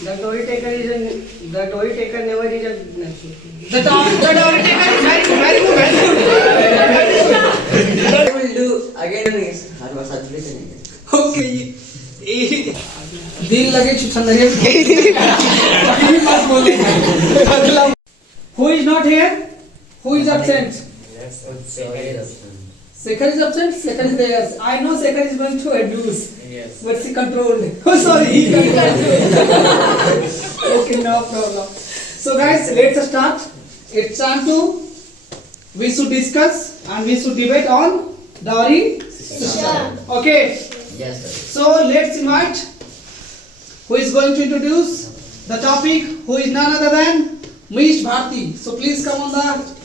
The Tory taker never is a. The Tory taker is very good, very good, very good. I will do again is हर बार साथ में करेंगे. Okay. दिल लगे छुछंदरिया मत बोले. Who is not here? Who is absent? Shekhar is absent. Shekhar is there. I know Shekhar is going to abuse. Yes. But she controlled. Oh, sorry, he controlled. Okay, no problem. So, guys, let's start. It's time to. We should discuss and we should debate on dowry system. Okay. Yes, sir. So let's invite who is going to introduce the topic, who is none other than Mish Bharti. So please come on the.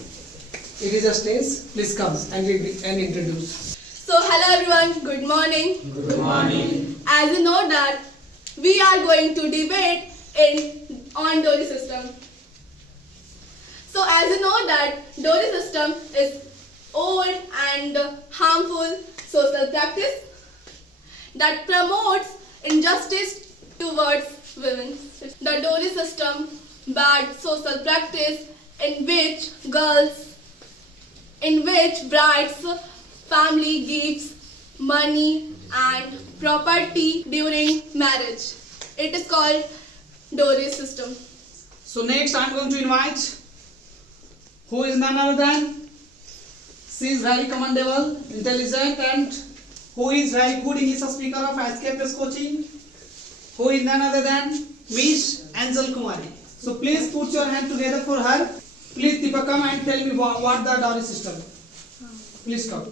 It is a stage. Please come and introduce. So hello everyone, good morning. Good morning. As you know that we are going to debate on dowry system. So as you know that dowry system is old and harmful social practice that promotes injustice towards women. The dowry system, bad social practice in which bride's family gives money and property during marriage. It is called dowry system. So next I am going to invite who is none other than. She is very commendable, intelligent, and who is very good English speaker of SKPS coaching. Who is none other than Miss Angel Kumari. So please put your hand together for her. Please Deepa come and tell me what the dowry system. Please come.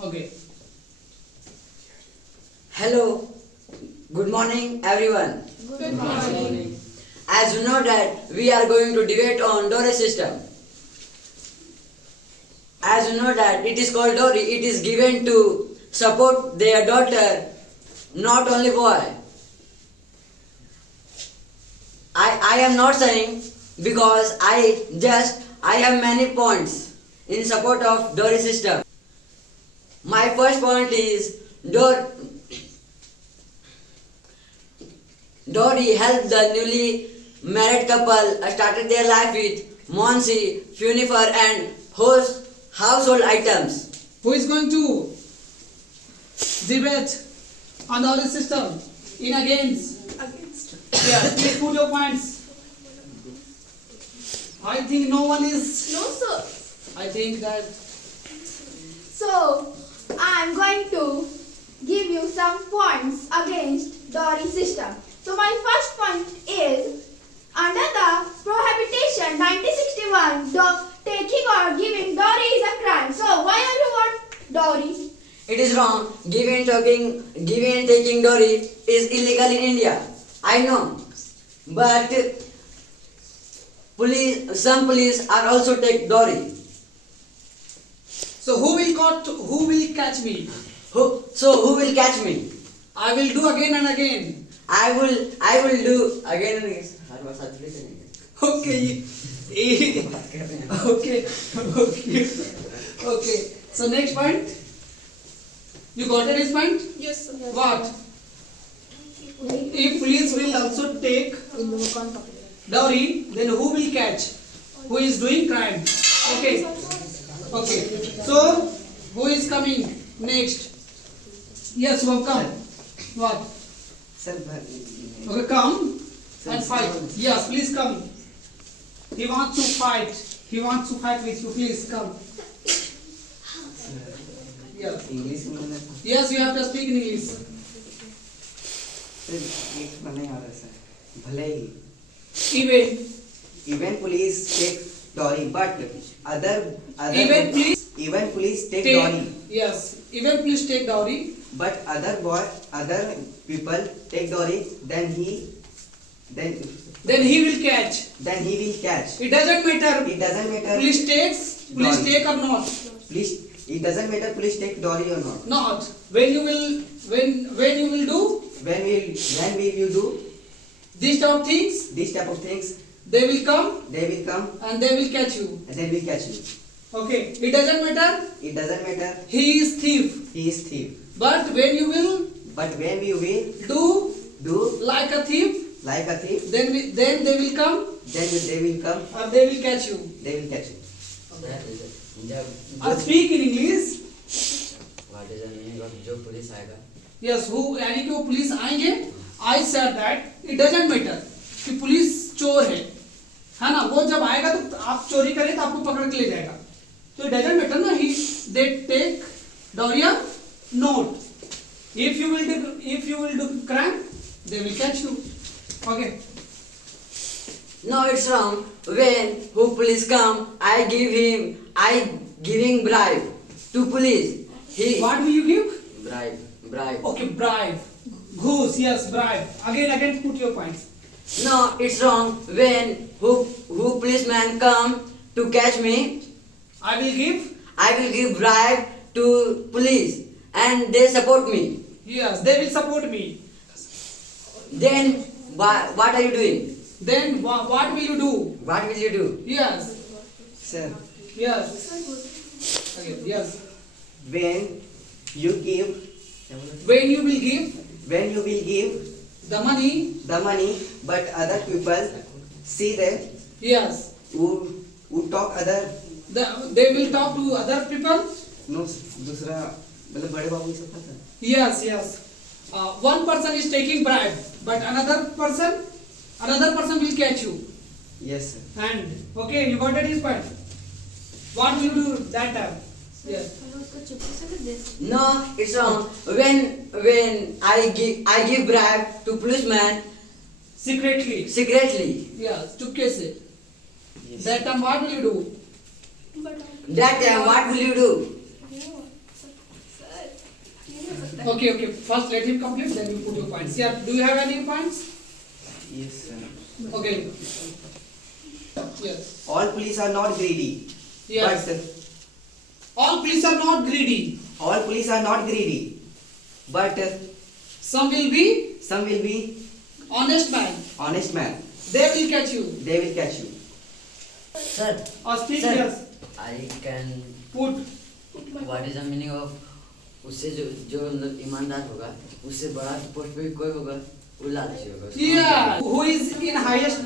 Okay. Hello. Good morning, everyone. Good morning. As you know that we are going to debate on dowry system. As you know that it is called dowry, it is given to support their daughter, not only boy. I am not saying because I have many points in support of dowry system. My first point is dowry helped the newly married couple started their life with Monsi, Funifer and household items. Who is going to debate on the dowry system? In against? Yeah, please put your points. I think no one is. No sir. I think that. So, I am going to give you some points against dowry system. So, my first point is, under the Prohibition 1961, taking or giving dowry is a crime. So, why do you want dowry? It is wrong. Giving and taking dowry is illegal in India. I know. But some police are also take dowry. So who will catch me? Who will catch me? I will do again and again. I will do again and again. हर बार साथ में करेंगे. Okay. Okay. So next point. You got the next point? Yes sir. What? If police will also take dowry, then who will catch? Who is doing crime? Okay. Okay. So who is coming next? Yes, Shubham, come. What? Okay, come and fight. Yes, please come. He wants to fight. He wants to fight with you. Please come. Yes. English में Yes, you have to speak in English. नहीं आ रहा sir भले ही Even police take dowry but other even police take take, dowry yes, even police take dowry. but other people take dowry then he will catch. It It doesn't matter. doesn't matter Police Dowry. take or not. police it doesn't matter police take dowry or not. Not. When you will do When will you do these type of things, these type of things, they will come they will come and they will catch you. and they will catch you. Okay. It doesn't matter. It doesn't matter He is thief. he is thief. But when you will But when we will do do like a thief, like a thief, then they will come they will come, or they will catch you. they will catch you. Or speak in English. What is the meaning of जो police आएगा? Yes, who यानी कि वो police आएंगे. I said that it doesn't matter कि police चोर है ना. वो जब आएगा तो आप चोरी करें तो आपको पकड़ के ले जाएगा. तो it doesn't matter ना. They take dowry or note. If you will do crime, they will catch you. Okay. No, it's wrong. When who police come, I giving bribe to police. What will you give? Bribe. Okay, bribe. Goose, yes, bribe. Again, put your points. No, it's wrong. When who policeman come to catch me, I will give bribe to police and they support me. Yes, they will support me. Then what are you doing? Then what will you do? What will you do? Yes, Sir, yes. Okay, yes. when you When you will give give the money, the money, but other people see them yes, who talk other, they will talk to other people. no, दूसरा मतलब बड़े बाबू ये सब पता है. Yes. One person is taking bribe, but another person will catch you. Yes, sir. And okay, you got his point. What will you do that time? Yes. No, it's wrong. When I give bribe to policeman Secretly. Yes, चुपके से. Yes. That time what will you do? that time what will you do? Okay. First let him complete, then you put your points. Yeah. Do you have any points? Yes, sir. Okay. Yes. All police are not greedy. Yes. But All police are not greedy. all police are not greedy. But Some will be some will be honest man. honest man. They will catch you. They will catch you. Sir, Or speak Sir. yes. I can. Put. What is the meaning of उससे जो मतलब ईमानदार होगा उससे बड़ा post पे कोई होगा वो लालची होगा. Yeah. Who is in highest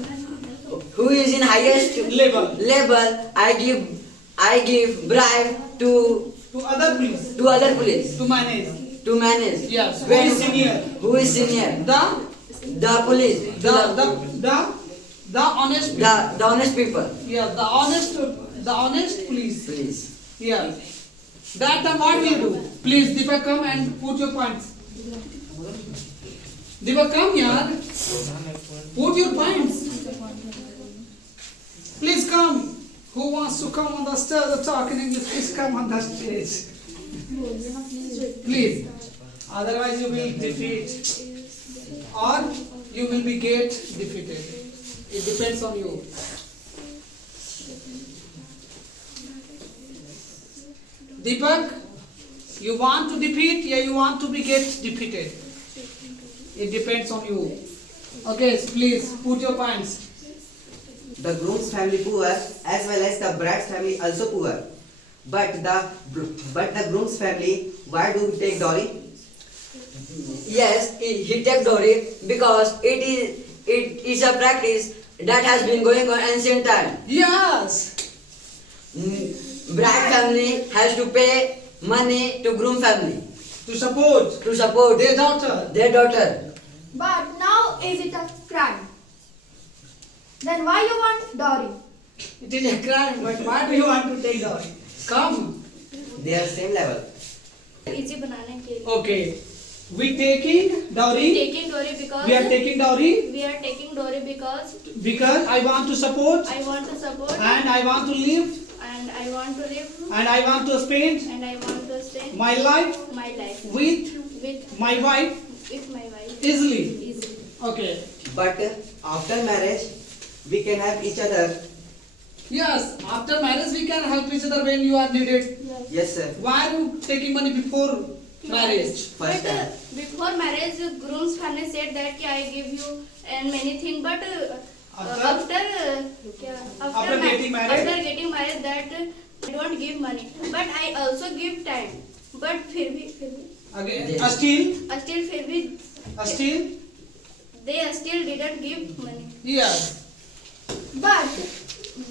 Who is in highest level? I give bribe to To other police. other police To manage. to manage. Yes. Who When- is senior? Who is senior? The police. the honest people. The honest people. Yeah. The honest police. Please. Yeah. That time what will you do? Please, Deepak, come and put your points. Deepak, come here. Put your points. Please come. Who wants to come on the stage to talk in English? Please come on the stage. Please. Otherwise you will defeat. Or you will be get defeated. It depends on you. Deepak, you want to defeat, yeah, you want to be get defeated. It depends on you. Okay, so please put your points. The groom's family poor as well as the bride's family also poor. But the groom's family, why do we take dowry? Yes, he take dowry because it is a practice that has been going on ancient time. Yes. Bride family has to pay money to groom family To support to support their daughter. their daughter. But now is it a crime? Then why you want dowry? It is a crime, but why do you want to take dowry? Come. They are same level. Easy बनाने के लिए Okay. We taking dowry. taking dowry because We are taking dowry we are taking dowry because I want to support I want to support and I want to live and I want to live and I want to spend and I want to spend my life my life with my wife with my wife easily. easily. Okay. But after marriage, we can have each other. Yes, after marriage we can help each other when you are needed. Yes, sir. Why are you taking money before marriage? First But time. before marriage, groom's family said that I give you and many things. But After getting married? after getting married, that I don't give money. But I also give time. But फिर भी Again, still, still फिर भी they still didn't give money. Yes. But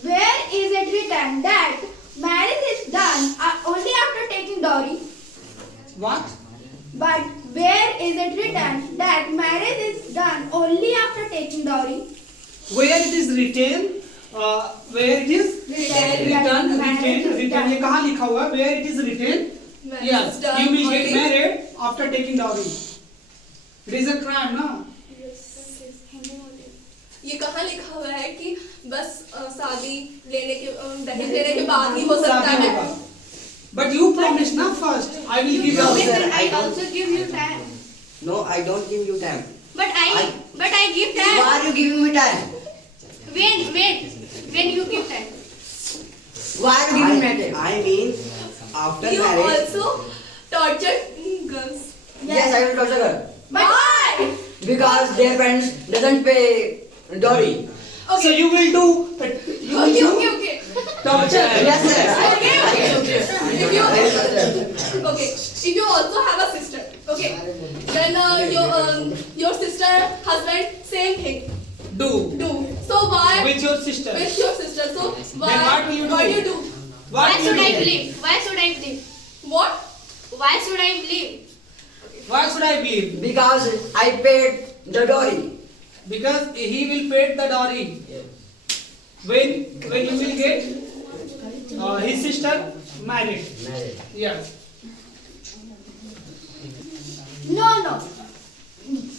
where is it written that marriage is done only after taking dowry? What? But where is it written that marriage is done only after taking dowry? Where it is written? Where it is written. ये कहाँ लिखा हुआ है? Where it is written? Marriage Yes. is done You will get only- married after taking dowry. It is a crime, ना? ये कहाँ लिखा हुआ है कि बस शादी लेने के दहेज लेने के बाद ही हो सकता शादी है? होगा. But you promised na first. I will give No, you. sir, I I don't. also give you time. No, I don't give you time. But I give Why time. are you giving me time? When you give time. Why are you giving me time? I mean, after You marriage. also tortured girls. Yes, I will torture her. Why? Because their parents doesn't pay dowry. So you will do. You will do Okay. torture. Yes, sir. If you also have a sister, okay, then your sister, husband, same thing. Do. So why With your sister. with your sister? So why? Then what will you do? What do you do? What Why will should you I do? believe? Why should I believe? What? Why should I believe? Why should I believe? Because I paid the dowry. Because he will pay the dowry. When you will get his sister married. Yes. No.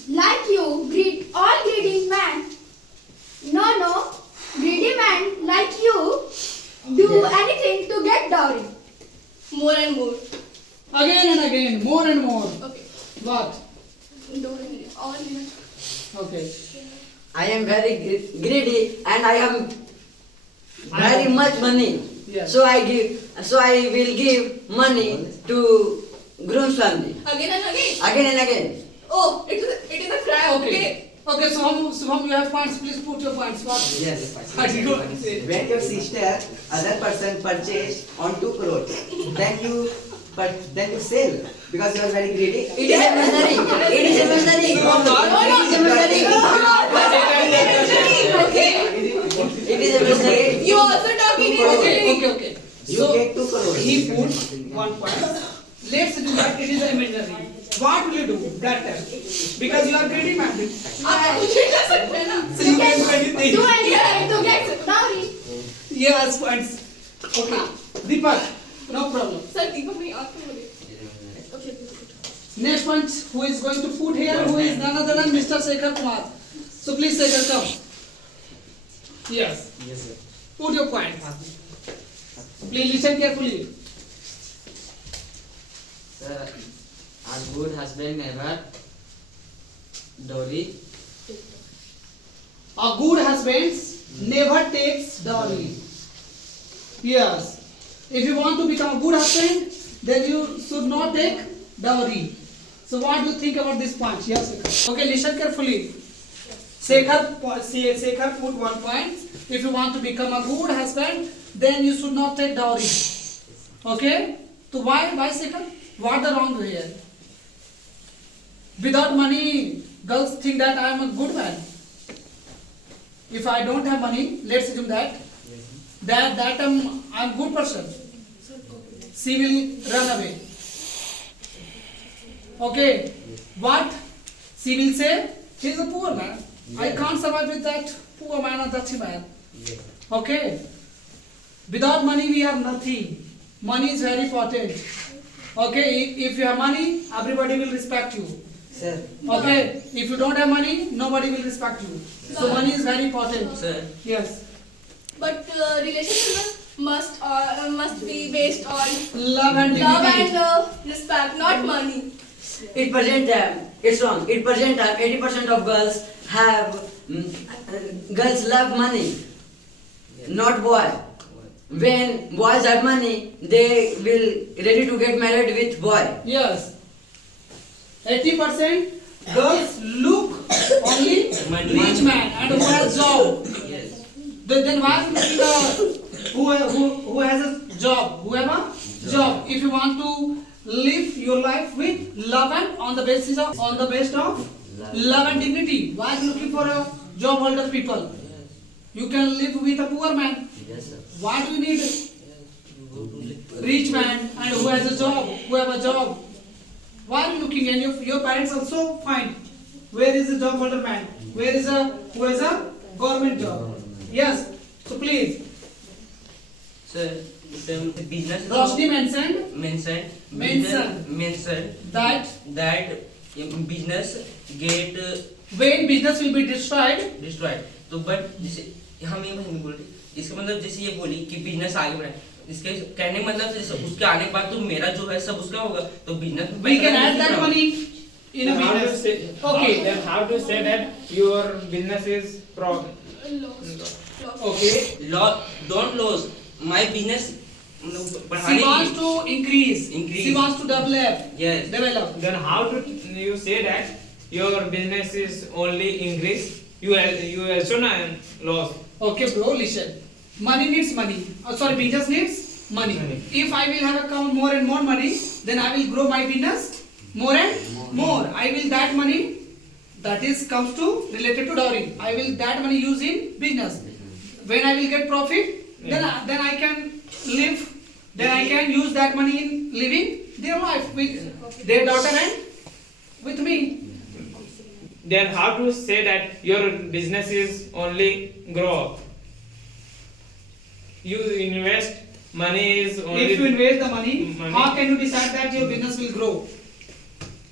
Like you, all greedy man. No. Greedy man like you do anything to get dowry. More and more. Again and again, more and more. Okay. What? All Okay. I am very greedy and I am very much money. Yes. So I will give money to groom's family again and again. again and again. Oh, it is a crime. Okay. Okay, Subham, you have points. Please put your points. What? Yes. What do you want to say? When your sister, other person purchase on 2 crores, then you sell because you are very greedy. It is imaginary. It is imaginary. It is imaginary. Okay. It is imaginary. You also talking in Okay. You So get 2 crores. he put 1 point. Let's do that. It is imaginary. What will you do that time? Because you are greedy man. आप कुछ नहीं कर सकते ना. So you can do anything. Do anything to get dowry. Yes, points. Okay. Deepak, no problem. Sir, दीपक नहीं आपको बोले. Okay. Next point, who is going to put here? Who is none other than Mr. Sekhar Kumar. So please, Sekhar, come. Yes. Yes, sir. Put your point. Please listen carefully. Sir, a good husband never dowry. A good husband never takes dowry. Yes. If you want to become a good husband, then you should not take dowry. So what do you think about this point? Yes, Sekhar. Okay, listen carefully. Sekhar put 1 point. If you want to become a good husband, then you should not take dowry. Okay? So why Sekhar? What the wrong way here? Without money, girls think that I am a good man. If I don't have money, let's assume that I'm good person. She will run away. Okay. What? She will say, he is a poor man. I can't survive with that poor man or dirty man. Okay. Without money, we have nothing. Money is very important. Okay. If you have money, everybody will respect you. Sir. Okay. If you don't have money, nobody will respect you. So money is very important. Sir, Yes. But relationship must be based on Love and love dignity. and respect, not money. It present time. It's wrong. It present time. 80% of girls have girls love money, not boy. When boys have money, they will ready to get married with boy. Yes. 80% girls look only rich man and who has job. Then why who has a job? Who have a job? If you want to live your life with love and on the basis of Love and dignity. Why are you looking for a job holder people? You can live with a poor man. Yes, sir. Why do you need rich man and who has a job, who have a job? Why are you looking? And your parents also find where is the job holder man? Where is a who has a government job? Yes. So please, Sir, the business Roshni mentioned mentioned that that business get when business will be destroyed, destroyed. तो but जैसे हम ये नहीं बोल रहे, इसका मतलब जैसे ये बोली कि बिजनेस आगे बढ़े, इसके कहने का मतलब जैसे उसके आने के बाद तो मेरा जो है सब उसका होगा, तो business we can add that money in a How to business. say- Okay. Then how to say that your business is Okay. don't lose my business. She wants to increase. Increase. She wants to develop. Yes. Develop. Then how to you say that your business is only increase? You also not loss. Okay, bro, listen. Money needs money. Sorry, business needs money. If I will have a more and more money, then I will grow my business more and more. I will that money that is comes to related to dowry. I will that money use in business. When I will get profit, then I can live. Then I can use that money in living their life with their daughter and with me. Then how to say that your business is only grow up? You invest money is only. If you invest the money, Money. how can you decide that your business will grow?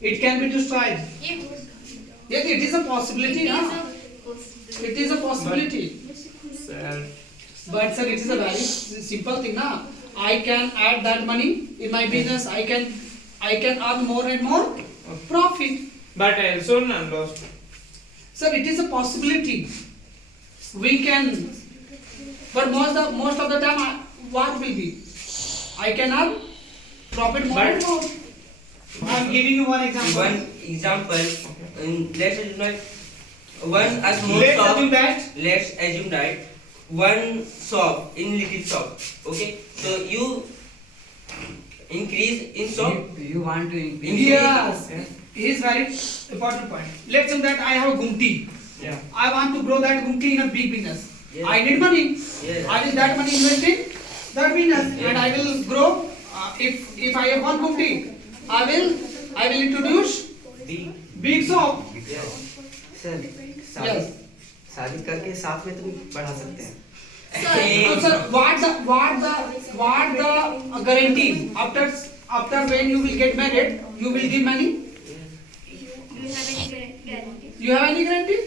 It can be destroyed. Yes, it is a possibility. It is a possibility. Sir, But sir, it is a very simple thing, na. I can add that money in my business. I can earn more and more profit. but also not loss. Sir, it is a possibility. We can, but most of the time, what will be? I can earn profit more and more. I am giving you one example. One example, let's assume that one a small Let's shop. assume that. Let's assume that one shop in little shop. Okay, so you increase in shop. You want to increase? Yes, it is very important point. Let's assume that I have a gumti. Yeah. I want to grow that gumti in a big business. Yeah. I need money. Yeah. I will that money invest in that business, and I will grow. If I have one gumti, I will introduce big shop. Sir Yes. शादी करके साथ में तुम बढ़ा सकते हैं. Sir, what the guarantee after when you will get married, you will give money? You have any guarantee?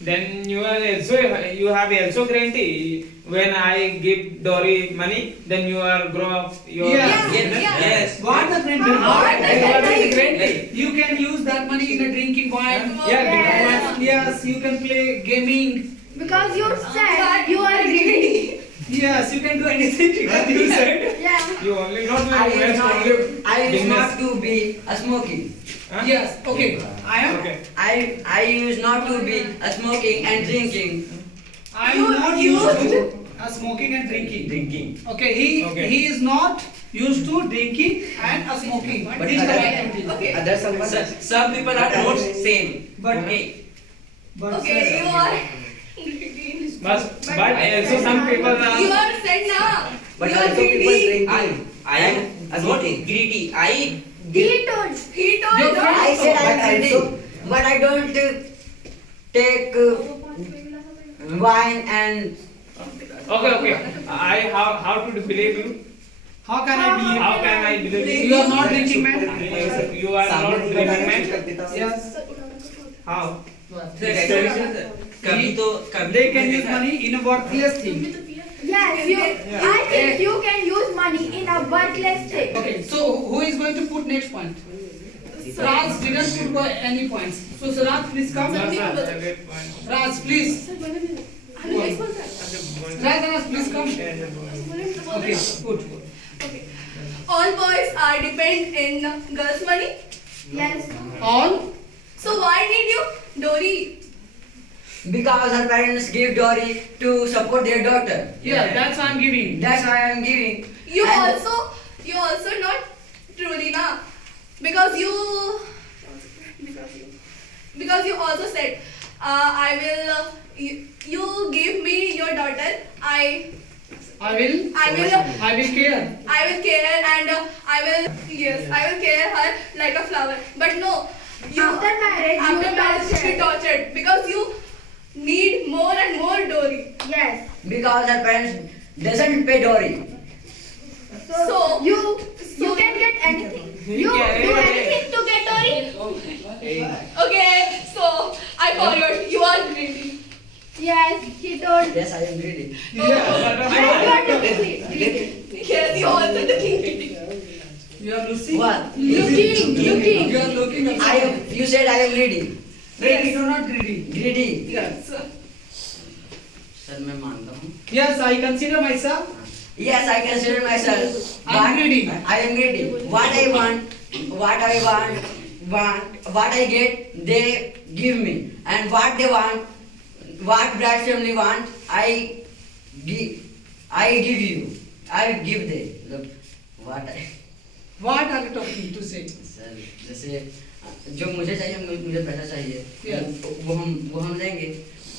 Then you have also guarantee when I give Dory money, then you are grow up your Yeah. business. Yes. What the guarantee? What the guarantee? You can use that money in a drinking wine. Yeah, Yes, you can play gaming. Because you said you are greedy. Yes, you can do anything. You said. Yeah. You only not I will used invest not only to, I used business. not to be a smoking. Huh? Yes. Okay. I am. Okay. I used not to be a smoking and drinking. I am not used to smoking and drinking. Drinking. Okay. Okay. He is not used to drinking and smoking. But This is the other- right activity. Okay. Other someone. Some people are not same. But Okay. but Okay, sir, you are. But also some people You are. are said now. But You are also people greedy. drinking. I am not smoking. greedy. I He told. He told. Your no. friend- I said But I'm also- greedy, but I don't take wine and Okay. How to believe you? how can I believe? How can I believe you? You are not drinking man. You are not सामने drinking man. Yes. How? कभी तो कभी They can use money in a worthless thing. Yes, I think you can use money in a worthless thing. Okay. So who is going to put next point? Raj didn't put any points. So Raj, please come. Raj, please. Raj, please come. Okay. Good. All boys are depend in girls' money. Yes. All. So why need you Dory? because her parents give dowry to support their daughter. Yeah, that's why I'm giving. That's why I'm giving. You And- also not truly na, because because you also said, I will. You give me your daughter. I will care. I will care and I will care her like a flower. But no, you After marriage, you tortured because you need more and more Dory. Yes. Because her parents doesn't pay dowry. So You can get anything. You do anything to get Dory. okay, so I followed. You are greedy. Yes, he told. Yes, I am greedy. I want to be greedy. Yes, you answered the king. You are Lucy. What? Looking. You are looking at I am. You said I am greedy. greedy or not greedy? Greedy. Yes. Sir, मैं मानता हूँ. Yes, I consider myself. Yes, I consider myself. I am greedy. I am greedy. What I want, what I get, they give me, and what they want, what Brad family want, I give you. I give them. Look, What are you talking to say? Sir जैसे जो मुझे चाहिए मुझे पैसा चाहिए Yes. वो हम लेंगे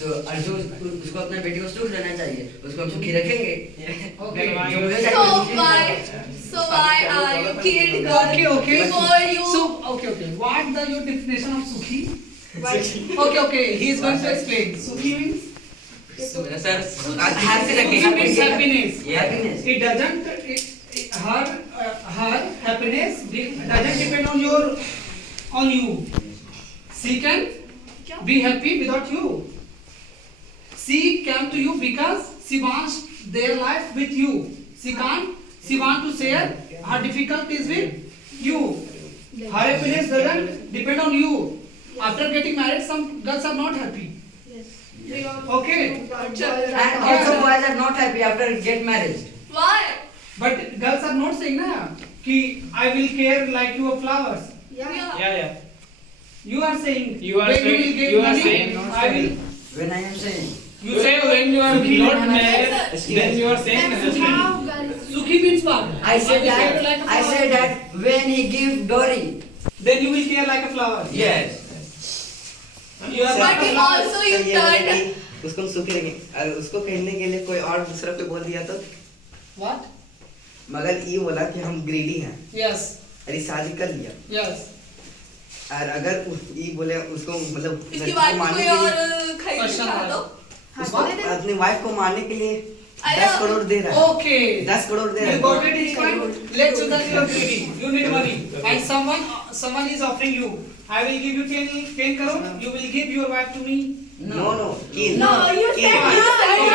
तो अर्जुन उसको अपने बेटी को सुख रहना चाहिए उसको हम सुखी रखेंगे Okay. जो मुझे So चाहिए why are you killed girl Okay. before you? So, okay. What is your definition of sukhi? Okay. He is going to explain. Sukhi means? Sir ध्यान से Sukhi means रखिए happiness. happiness. It doesn't. Her happiness doesn't depend on you. She can be happy without you. She came to you because she wants their life with you. She can't. She wants to share her difficulties with you. Her happiness doesn't depend on you. After getting married, some girls are not happy. Okay. And also boys are not happy after get married. Why? But girls are not saying na कि I will care like you of flowers. Yeah. You are saying You are when saying- you will get you are money, saying- I will. When I am saying You say when you are Sukhi not means- married, then you are saying husband. Sukhi means what? I said will care like that a I flower. said that when he give dowry. Then you will care like a flower. Yes You are But like a you flower. also you ये बोले turned. कि उसको हम सुखी रखेंगे अगर उसको कहने के लिए कोई और दूसरा कोई बोल दिया तो What? मगर ये बोला कि हम ग्रीडी हैं Yes. अरे शादी कर लिया Yes. और अगर ये बोले उसको मतलब इसकी लड़की वाइफ को को मारने कोई के और लिए खरीद Question दिखा दो. अपनी वाइफ को मारने के लिए अरे 10 करोड़ दे रहा है Okay. 10 करोड़ दे रहा You है got it this point? Let's suppose you are greedy. You need money. And someone is offering you. I will give you 10 crore. You will give your wife to me. No kill No, you said you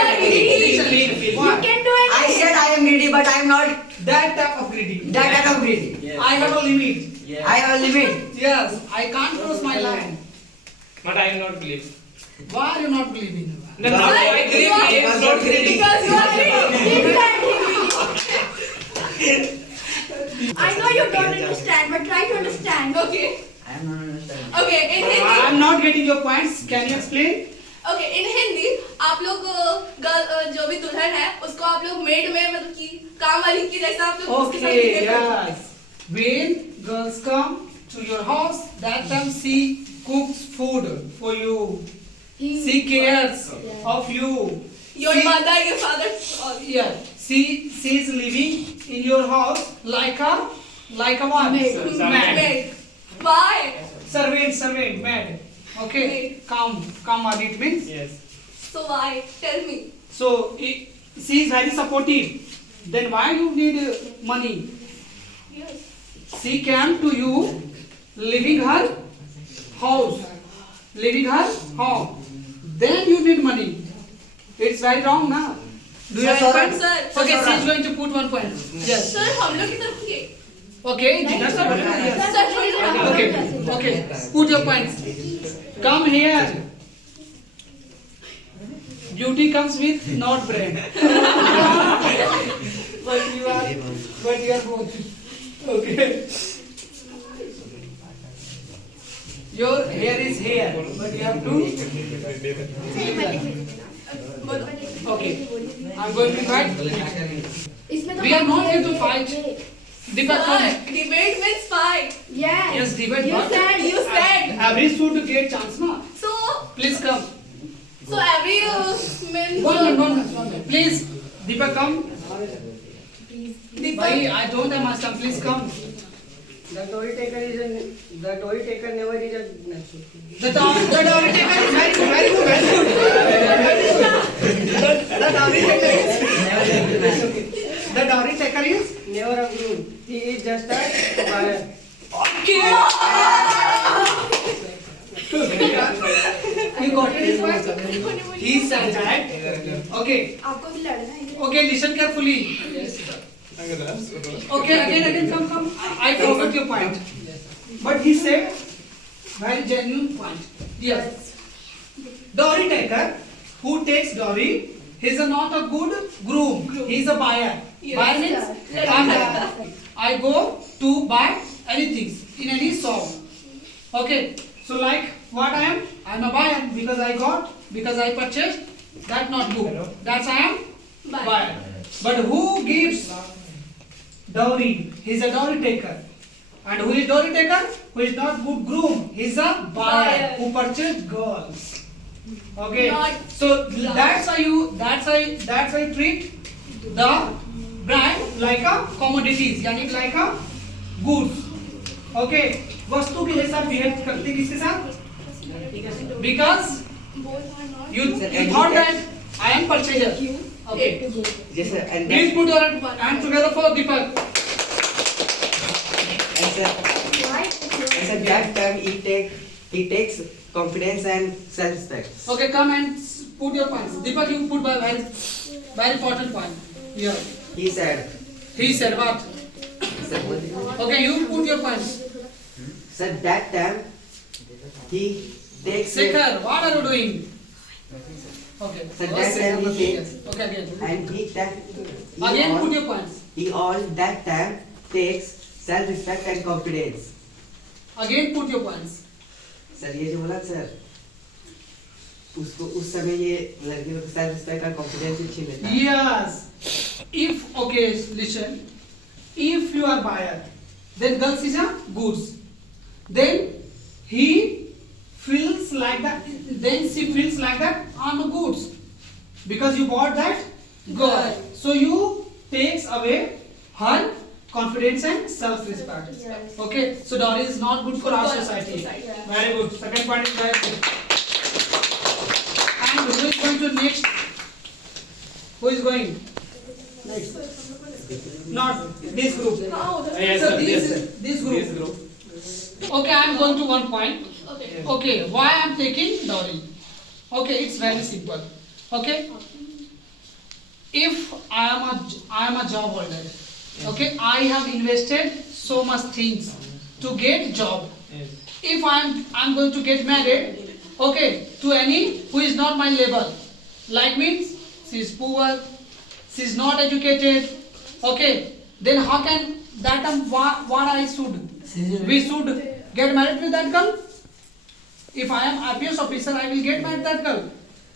are greedy. You What? can do I anything. said I am greedy, but I am not That type of greedy. that kind of greedy. I have a limit. I have a limit. Yes. I can't cross my line. But I am not believe. Why are you not believing? No, now I You believe are- he is not greedy. Because you are greedy. I know you don't understand, but try to understand. Okay. I am not understanding. Okay. In I Hindi. am not getting your points. Can you explain? Okay. In Hindi, आप लोग girl जो भी दुल्हन है उसको आप लोग made में मतलब कि काम वाली की जैसा आप लोग उसके साथ Okay. behave करते Yes. When girls come to your house, that time she cooks food for you. She cares of you. हो. Your She- mother, your father, all. Yeah. She is living in your house like a what? Maid. Why? Servant, maid. Okay. Maid. Come what it means. Yes. So why? Tell me. So she is very supportive. Then why you need money? Yes. She came to you, leaving her house, leaving her home. Then you need money. It's very wrong now. Do you have Sir, point? sir, Okay, sir. she is going to put one point. Yes. Sir, हम लोग की तरफ ये. Okay, that's all. Yes. Sir, थोड़ी देर Okay. Put your points. Come here. Beauty comes with not brain. but you are both. Okay. Your hair is hair, but you have to. Okay. I'm going to fight. इसमें तो We are not here to fight. Deepak, Sir, come. debate means fight. Yes. Yes, debate. You but said. every student get chance, no? So, Please come. every means. One minute. Please, Deepak, come. Deepak. Bhai, I don't have much time. Please come. The Tory taker never reject. The dowry taker is very good, very good, very good. The dowry taker is. The dowry taker is. Never a groom. He is just a buyer. Okay. You got it, this point? He said that. Okay. आपको भी लड़ना है. Okay, listen carefully. Okay, again, come. I forgot your point. But he said, very genuine point. Yes. Dowry taker, who takes dowry, he is not a good groom. He is a buyer. Buyer means I go to buy anything in any shop. Okay. So like what I am? I am a buyer because I purchased. That's not good. That's I am buyer. But who gives dowry? He is a dowry taker. And who is dowry taker? Who is not good groom. He is a buyer who purchase girls. Okay. So that's why you treat the brand like a commodities, यानी like a goods. Okay. वस्तु के जैसा behave करते किसके साथ? Because you thought that I am purchaser. Okay. Yes, sir. And Please put your hand together for Deepak. and that time he takes confidence and self-respect. Okay, come and put your points. Deepak, you put my very important point. Here. He said, He said what? sir, what? Okay, you put your points. Sir, that time he takes Sekhar, what are you doing? Okay. Sir, that time he Yes. takes Okay, again. and Again, put your points. he all that time takes self-respect and confidence. Again, put your points. Sir ये जो बोला sir उसको उस समय ये लड़की को self respect और कॉन्फिडेंस ही छीन लेता है. Yes. If, okay, listen. If you are buyer, then girls is a goods. Then he feels like that, then she feels like that I'm a goods. Because you bought that girl. So you takes away her confidence and self-respect. Yes. Okay, so dowry is not good for our society. Yeah. Very good. Second point is very good. And who is going to next? Who is going? Next. Not this group. Yes, So sir. this group. Okay, I am going to one point. Okay. Okay, why I am taking dowry? Okay, it's very simple. Okay. If I am a job holder. Okay, I have invested so much things to get job. Yes. If I'm going to get married, okay, to any who is not my level, like means she is poor, she is not educated, okay, then how can that what I should? We should get married with that girl. If I am IPS officer, I will get married that girl.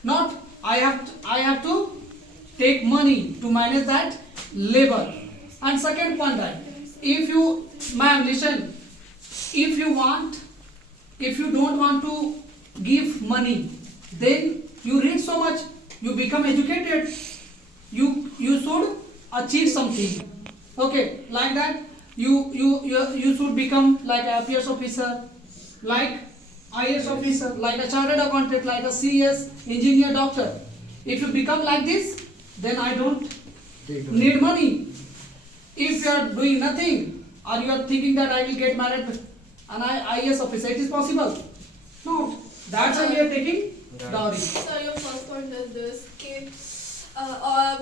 Not I have to take money to manage that labor. And second point that if you, ma'am, listen, if you don't want to give money, then you read so much, you become educated, you should achieve something. Okay, like that, you should become like a IPS officer, like IAS officer, like a chartered accountant, like a CS, engineer, doctor. If you become like this, then I don't need money. If you are doing nothing, or you are thinking that I will get married with an IAS officer, it is possible. No, that's why we are taking dowry. So your first point is this: कि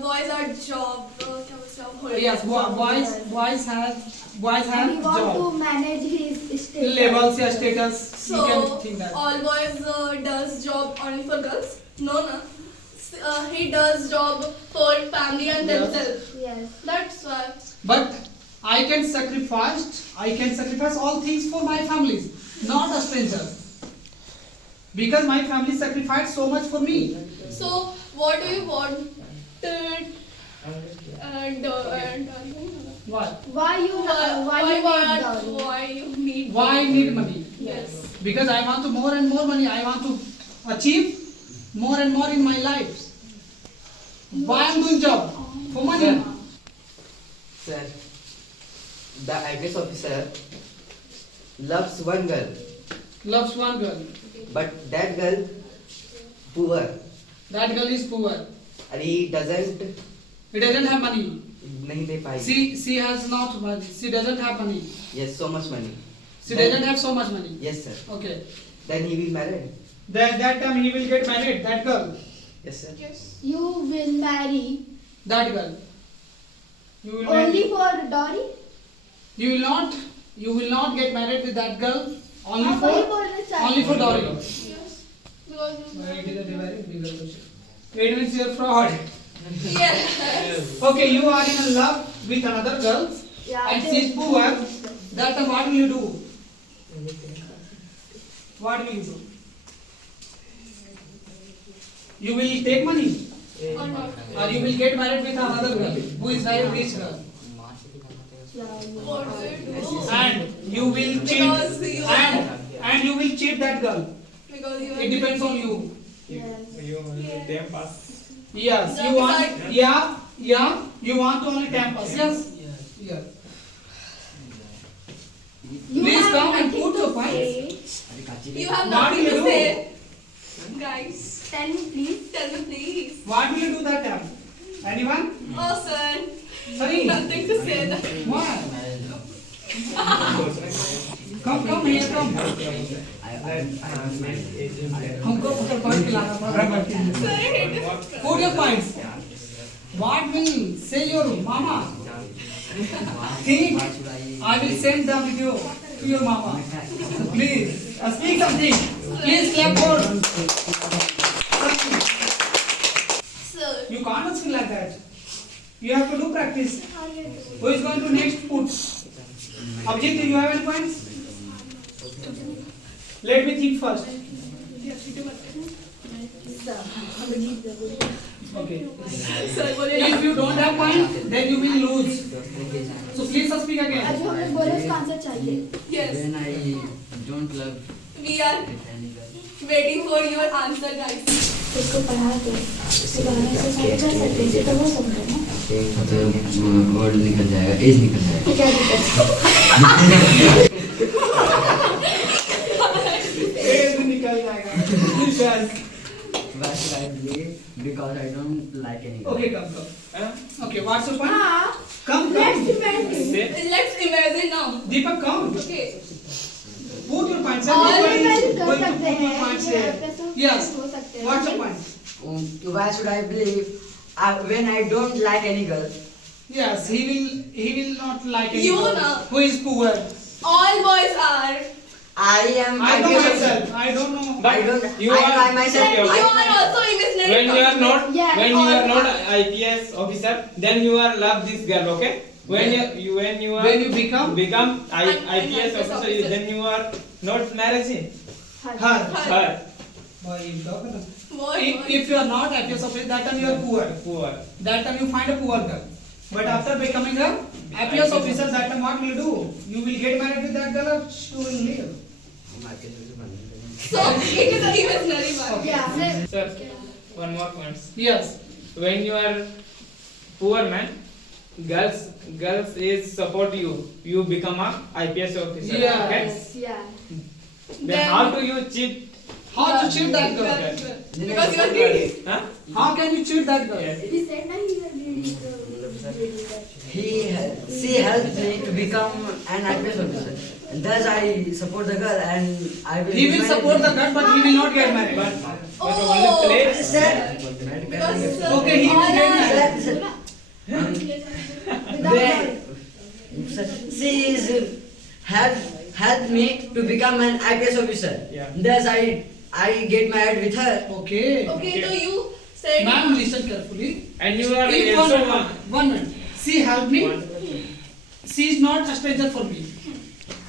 boys are job holders. Yes, boys have He want job to manage his status. levels or status. So You can think that. all boys does job only for girls? No. He does job for family and Yes. themselves. Yes. That's why. But I can sacrifice all things for my families, not a stranger. Because my family sacrificed so much for me. So what do you want? Why? Why you need dowry? Why you need? Why I need money? Yes. Because I want to more and more money. I want to achieve more and more in my life. Why I'm doing job? For money. Sir, the IPS officer loves one girl, Loves one girl. but that girl poor, That girl is poor. and he doesn't He doesn't have money. नहीं दे पाई. She has not money. She doesn't have money. Yes, so much money. She doesn't have so much money. Yes, sir. Okay. Then he will marry. That time he will get married. That girl. Yes, sir. You will marry That girl. You will only marry. for dowry? You will not get married with that girl only आप for वही बोलना चाहते only for हैं। dowry. Yes. Because It is a very bigger question. It means you're fraud. yes. Okay, you are in love with another girl Yeah, and it she is is. poor. That time what will you do? What will you do? You will take money Or not. or you will get married with another girl who is very rich girl. What do you do? And you will Because cheat you and you will cheat that girl. Because you It depends on you. Yes. You them pass. Yes, So you want beside- yeah, you want to only time pass. Yes. Yeah. You Please have come and nothing put to your points. say. You have What nothing will to you do? say. Guys, Tell me please. tell me please. What will you do that time? Anyone? Oh, sir. Sorry. Nothing to say that. Why? Come here, come. हमको ऊपर point खिलाना पड़ेगा. Sir, Put your points. What will say your mama? Think. I will send the video to your mama. Please speak something. Please clap for. sir. You can't speak like that. You have to do practice. Who is going to next put? Abhijit, do you have any points? Let me think first. Okay. Sir, बोलिए. If you don't have point, then you will lose. So please speak again. अभी हम लोग बोले इसका answer चाहिए। Yes. When I don't love We are any girl. waiting for your answer, guys. इसको पढ़ा के इसके बारे में से सारे कर सकते हैं, तो हो सकता है ना? मतलब वर्ड निकल जाएगा, एज निकल जाएगा. तो क्या दिक्कत Age निकल जाएगा. Yes. Why should I believe? Because I don't like any girl. Okay, come. Okay, what's your point? हाँ, Come. let's imagine. Let's imagine now. Deepak, come. Okay. Put your points. और Everybody imagine is कर going to सकते put your हैं, points ये here. आपका सब Yes. हो सकते हैं। What's your point? Why should I believe? When I don't like any girl. Yes, he will not like You anyone know. who is poor. All boys are. I am. I know guess- myself. I don't know. But I don't. you I are- know I myself. Okay, okay. You are also imaginary. When you are not, Yeah, when you are all not are. IPS officer, then you are love this girl, okay? When you are When you become IPS officer, then you are not marrying her. her. Boy, you talk about- Boy, If you are not IPS officer, that time you are poor. Poor. That time you find a poor girl. But after becoming a IPS officer, that time what will you do? You will get married with that girl or she will leave. So it is an imaginary one. Yeah. Sir, one more point. Yes. When you are poor man, girls is support you. You become a IPS officer. Yeah. Okay? Yes, yeah. Then how do you cheat? How to cheat that girl? Because you are greedy. Huh? How can you cheat that girl? Yes. We said na he was really She helped me to become an IPS officer. And thus I support the girl and I will. He will support the girl, but he will not get married. But Oh. only place. Sir. Because Okay, he will get married. She is helped me to become an IPS officer. Yeah. Thus I get married with her. Okay. Okay, so you said. Ma'am, listen carefully. And you are If also one minute. She helped me. She is not a stranger for me.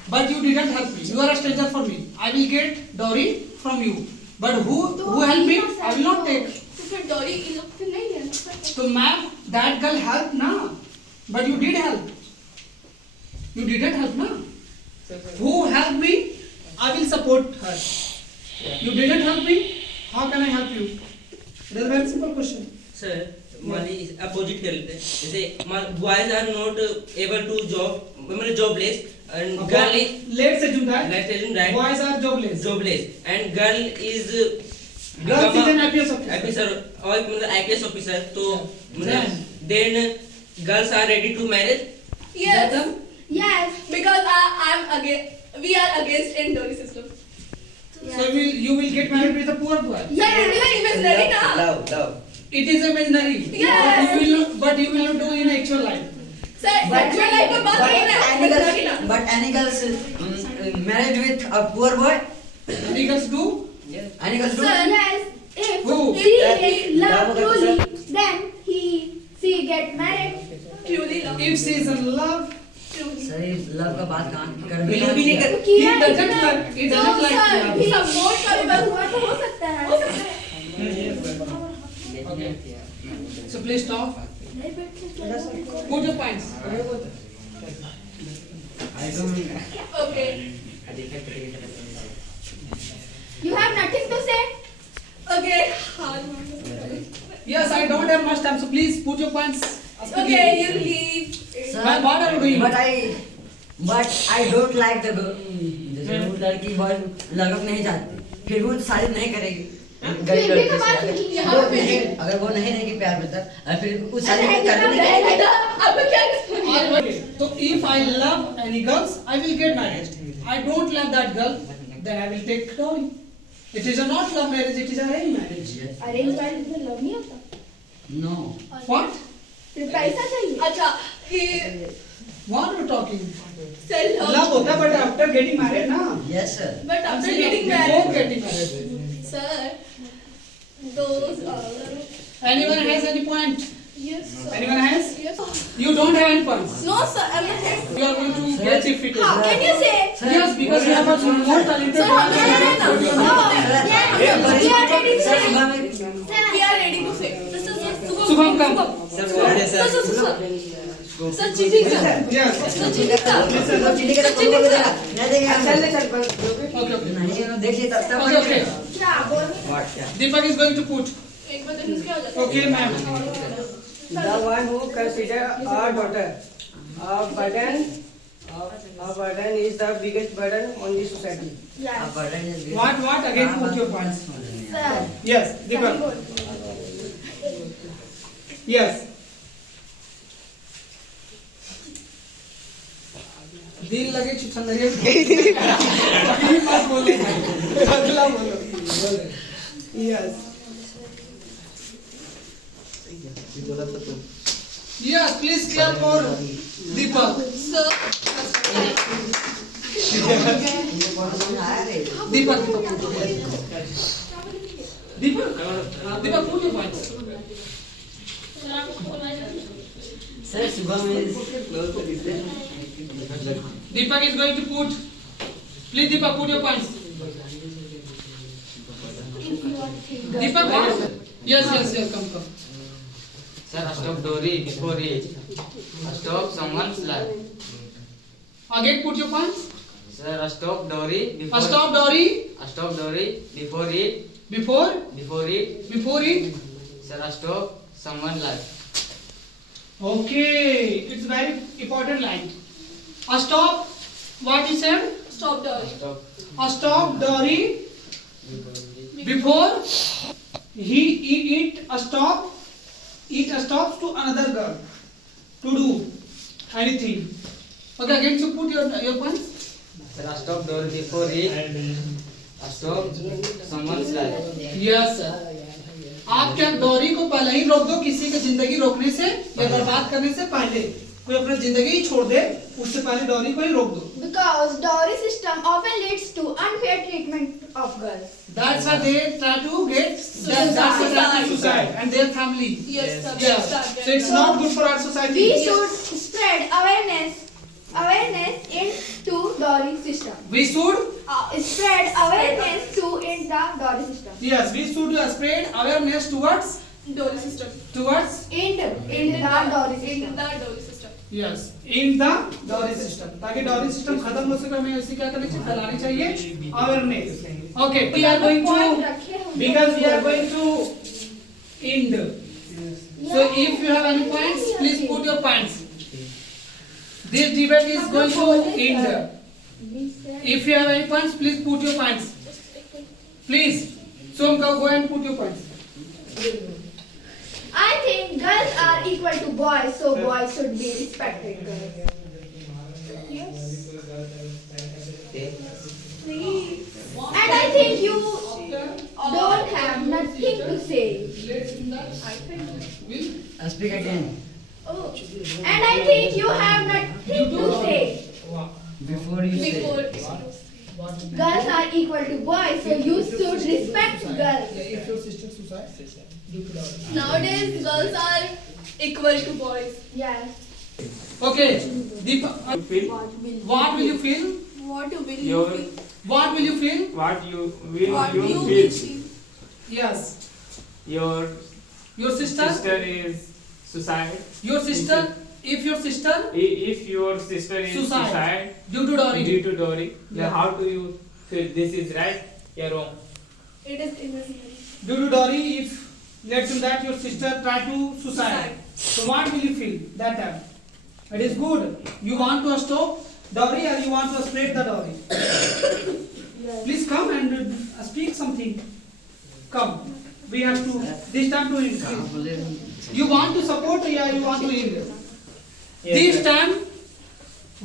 But you didn't help me. You are a stranger for me. I will get dowry from you. But who helped me? I will not take. तो फिर dowry इन लोग फिर नहीं है ना. So ma'am, that girl helped na. But you did help. You didn't help, na? Who helped me? I will support her. You didn't help me? How can I help you? It is a very simple question. Sir हमारी opposite कर लेते हैं, जैसे boys are not able to job मतलब jobless and girl is Let's assume that boys are jobless. Jobless and girl is Girls is an IPS officer. Officer और मतलब IPS officer, तो मतलब then girls are ready to marriage. Yes. Yes. Because I'm against. We are against in Dori system. So you will get married with a poor boy. Yeah, it is imaginary, na? Love. It is imaginary. Yes. But you will not do in actual life. Sir, actual life में बात नहीं है, imaginary ना. But any girls married with a poor boy? Any girls do? Any girls do? Sir, Yes. If Who? she is love truly, then she get married. truly love. If she is in love, Truly. Sir ये love का बात कहाँ कर बिल्कुल भी नहीं कर. he doesn't like. He So, doesn't like sir, love. support का भी बात हुआ तो हो सकता है. हो सकता है. Okay. So please stop. Put your points. Okay. You have nothing to say? Okay. Yes, I don't have much time, so please put your points. Okay, you leave. Sir, What are you doing? but I don't like the girl. जैसे वो लड़की बहुत लगन नहीं चाहती, फिर वो शादी नहीं करेगी. गरीब फिर भी लड़के तो बात से नहीं अगर है। वो नहीं, अगर वो नहीं रहेगी प्यार में तब फिर उस शादी अरे को करने नहीं, नहीं नहीं, आपको क्या response? Okay. So if I love any girls, I will get married. I don't love that girl, then I will take dowry. It is a not love marriage, it is a arranged marriage. Arrange marriage में love नहीं होता. No. What? सिर्फ पैसा चाहिए. अच्छा, he What are you talking? said Love love. होता but after getting married, na? Yes sir. But after getting Before married, getting married. sir, those are. Anyone has any point? Yes, sir. Anyone has? Yes. You don't have any points. No, sir, I'm not. You are going to get defeated. How can you say? Yes, because you have a more talented. Sir, हम लोग हैं ना? We are ready to sir say. सुबह में We are ready to say. Subham, come. Sir, cheating, sir. Yes. Sir, cheating, sir. वो चीनी का तो बोल देगा नहीं देंगे हम. Okay, okay. नहीं देख लिए तब Okay, okay. क्या बोल? Deepak is going to put. एक बार देखो क्या हो जाता है. Okay, ma'am. The one who consider our daughter a burden is the biggest burden on the society. Yes. What? Again, put your points. Sir. Yes, Deepak. Yes. दिल लगे छुछंदरिया मत बोलो अगला बोलो yes yes please clap for Deepak Sir, Deepak Deepak put your points. Sir सुबह में Deepak is going to put. Please, Deepak, put your points. Deepak, what? Yes, come. Sir, stop Dory before it. Stop someone's life. Again, put your points. Sir, stop Dory before. Stop Dory. Stop Dory before it. Before it. Sir, stop someone's life. Okay, it's very important line. Stop. What you said? stop Dory. Stop Dory before it stops to another girl to do anything. Okay, again, so put your points. Sir, stop Dory before it. Stop someone's life. Yes, sir. आप क्या डोरी को पहले ही रोक दो किसी की जिंदगी रोकने से या बर्बाद करने से पहले कोई अपनी जिंदगी ही छोड़ दे उससे पहले डोरी को ही रोक दो. Because dowry system often leads to unfair treatment of girls. That's why they try to get suicide and their family. Yes, sir. Yes. So it's not good for our society. We should spread awareness into dowry system. We should Spread awareness in the dowry system. yes we should spread awareness towards Dory system. towards In the dowry In system. the Dory system. Yes in the dowry system, ताकि dowry system खत्म हो सके हमें इसी क्या करनी चाहिए, फैलानी चाहिए awareness. Okay, we are going to, because we are going to end. So if you have any points, please put your points. This debate is going to end. If you have any points, please put your points. Please, Somka, go and put your points. I think girls are equal to boys, so boys should be respected. Girls. And I think you don't have nothing to say. Speak again. And I think you have nothing to say. Before you say. Girls are equal to boys, so you should respect girls. If your sister suicide due to dowry. Nowadays, girls are equal to boys. Yes. Okay, Deepa, Feel what will you feel? What will you your feel? What will you feel? what you will What you you will feel. feel? Yes. Your Sister? sister is suicide. Your sister? If your sister If your sister is Suicide. suicide due to dowry. due to dowry, Yeah. then how do you feel? This is right, you're wrong. It is imaginary. Due to dowry, if let's say that your sister tried to suicide, so what will you feel that time? It is good. You want to stop dowry or you want to spread the dowry? Please come and speak something. Come. We have to this time to increase. You want to support or you want to end? This time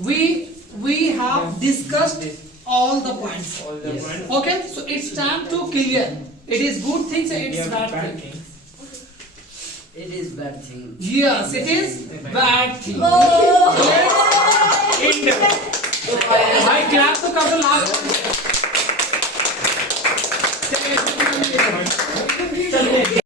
we have discussed all the points. All the points. Okay, so it's time to clear. It is good things and it's Yeah, bad bad things. things. It is bad thing. Yes, it is bad thing. End. I clap to cover last one. चलिए